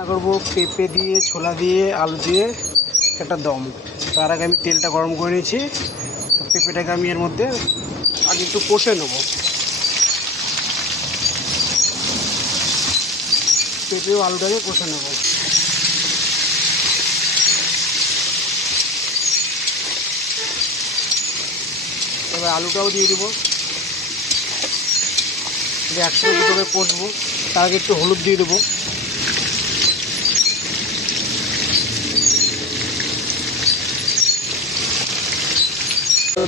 রান্না করব পেঁপে দিয়ে, ছোলা দিয়ে, আলু দিয়ে একটা দম। তার আগে আমি তেলটা গরম করে নিয়েছি। তো পেঁপেটাকে আমি এর মধ্যে আগে একটু কষে নেব। পেঁপে ও আলুটাকে কষে নেব। এবার আলুটাও দিয়ে দেবো, একসাথে দুটোকে কষবো। তার আগে একটু হলুদ দিয়ে দেবো।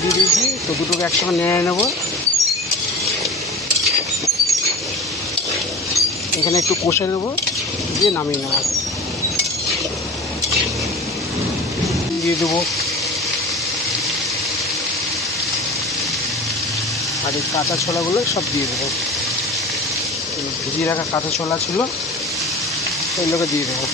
দিয়ে দিয়েছি, তো দুটোকে একসঙ্গে নেড়ে নেবো। এখানে একটু কষে নেবো, দিয়ে নামিয়ে নেবো। দিয়ে দেবো আর এই কাঁচা ছোলাগুলো সব দিয়ে দেবো। ভিজিয়ে রাখা কাঁচা ছোলা ছিল, ওইগুলোকে দিয়ে দেবো।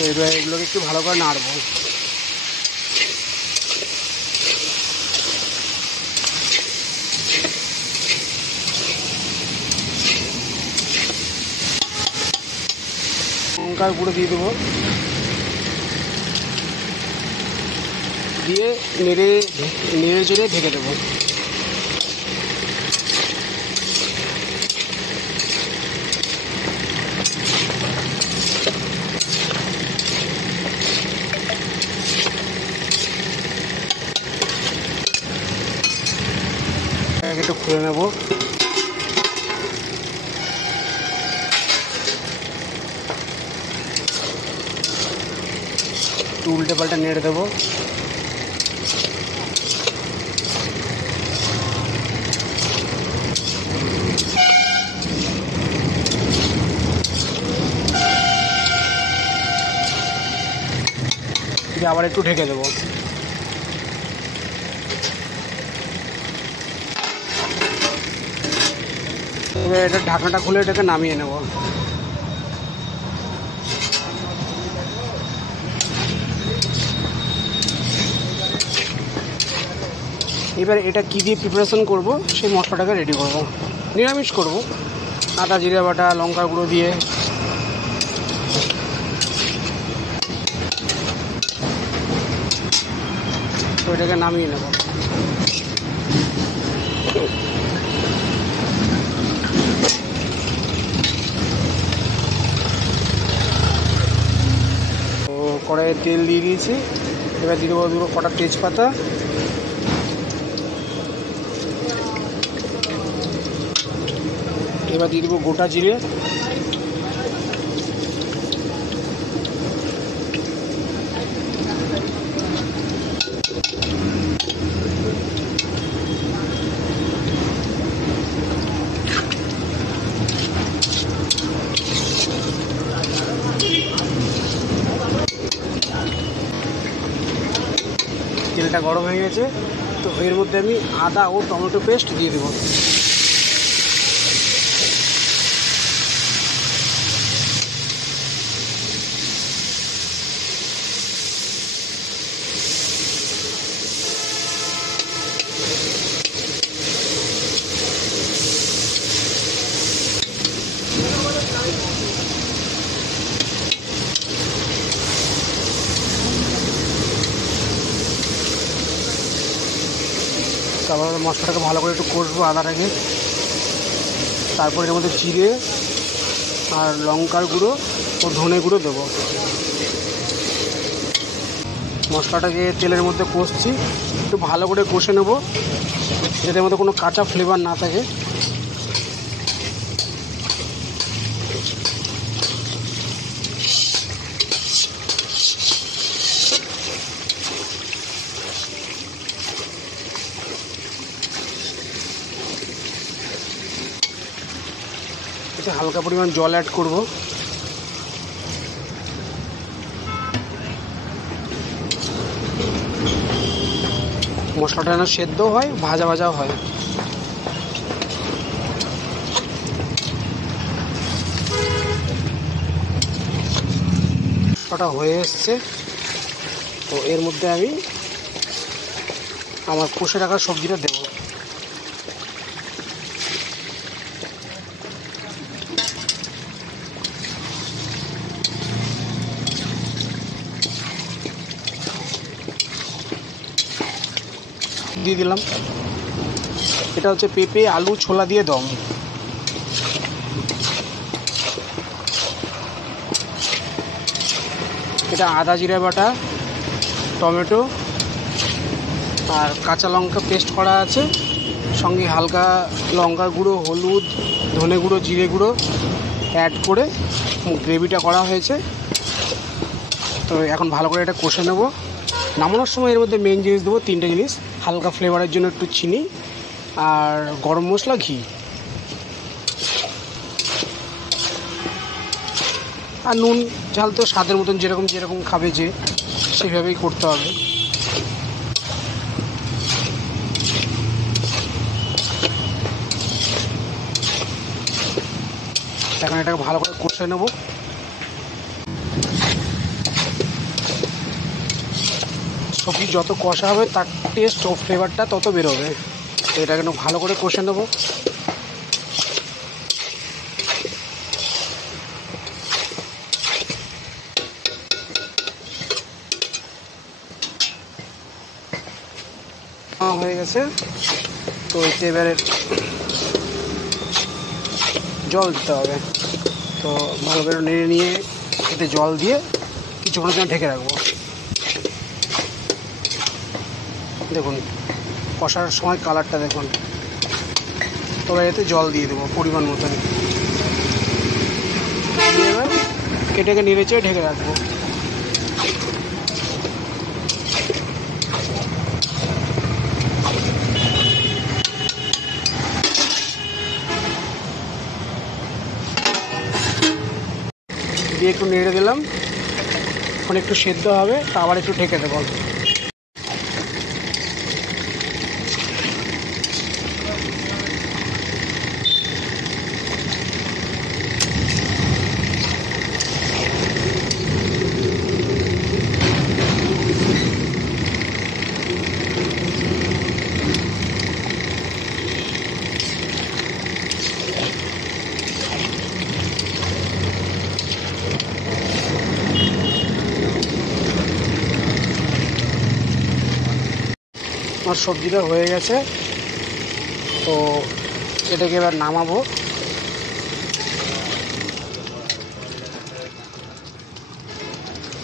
তো এবার এগুলোকে একটু ভালো করে নাড়বো। লঙ্কার গুঁড়ো দিয়ে দেবো, দিয়ে নেড়ে চেড়ে ঢেকে দেবো। একটু খুলে নেব। একটু উল্টে পাল্টে নেড়ে দেবো। আবার একটু ঢেকে দেবো। এবার এটা ঢাকনাটা খুলে এটাকে নামিয়ে নেব। এবার এটা কী দিয়ে প্রিপারেশন করব, সেই মশলাটাকে রেডি করব। নিরামিষ করব, আদা জিরে বাটা লঙ্কার গুঁড়ো দিয়ে। তো এটাকে নামিয়ে নেব। তো কড়াইয়ে তেল দিয়ে দিয়েছি। এবার দিয়ে দেবো দুটো কটা তেজপাতা, এবার দিয়ে দেবো গোটা জিরে, তেলটা গরম হয়ে গেছে। তো এর মধ্যে আমি আদা ও টমেটো পেস্ট দিয়ে দেবো। তারপর মশলাটাকে ভালো করে একটু কষবো আদাটাকে। তারপর এর মধ্যে জিরে আর লঙ্কার গুঁড়ো ও ধনে গুঁড়ো দেবো। মশলাটাকে তেলের মধ্যে কষছি, একটু ভালো করে কষে নেব, যাতে মধ্যে কোনো কাঁচা ফ্লেভার না থাকে। এতে হালকা পরিমাণ জল অ্যাড করব। মশলাটা যেন সেদ্ধ হয়, ভাজা ভাজা হয়। মশলাটা হয়ে এসছে, তো এর মধ্যে আমি আমার কষে রাখা সবজিটা দেবো। দিয়ে দিলাম। এটা হচ্ছে পেঁপে আলু ছোলা দিয়ে দম। এটা আদা জিরা বাটা, টমেটো আর কাঁচা লঙ্কা পেস্ট করা আছে, সঙ্গে হালকা লঙ্কার গুঁড়ো, হলুদ, ধনে গুঁড়ো, জিরে গুঁড়ো অ্যাড করে গ্রেভিটা করা হয়েছে। তো এখন ভালো করে এটা কষে নেব। নামানোর সময় এর মধ্যে মেন জিনিস দেবো 3টে জিনিস। হালকা ফ্লেভারের জন্য একটু চিনি আর গরম মশলা, ঘি আর নুন ঝাল তো স্বাদের মতন, যেরকম খাবে যে সেভাবেই করতে হবে। এখন এটাকে ভালো করে কষে নেব। সবজি যত কষা হবে তার টেস্ট ও ফ্লেভারটা তত বেরোবে। তো এটাকে ভালো করে কষে নেব। হয়ে গেছে, তো এবারে জল দিতে হবে। তো ভালো করে নেড়ে নিয়ে এতে জল দিয়ে কিছুক্ষণের জন্য ঢেকে রাখবো। দেখুন কষার সময় কালারটা দেখুন। তবে এতে জল দিয়ে দেবো পরিমাণ মতন। দিয়ে এবার কেটে নেড়ে চেড়ে ঢেকে রাখবো। দিয়ে একটু নেড়ে দিলাম। এখন একটু সেদ্ধ হবে, তা আবার একটু ঢেকে দেবো। আমার সবজিটা হয়ে গেছে, তো এটাকে এবার নামাবো।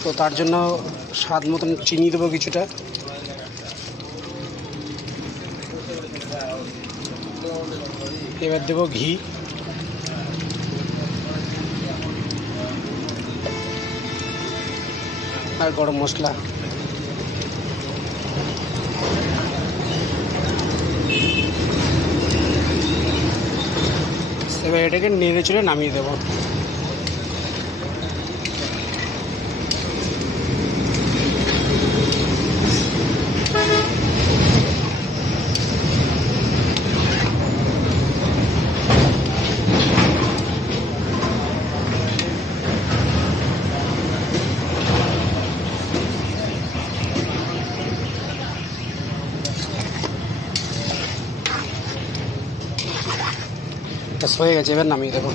তো তার জন্য স্বাদ মতন চিনি দেবো কিছুটা। এবার দেবো ঘি, আর গরম মশলা। এবার এটাকে নেড়ে চেড়ে নামিয়ে দেবো। হয়ে গেছে, এবার নামিয়ে দেবো।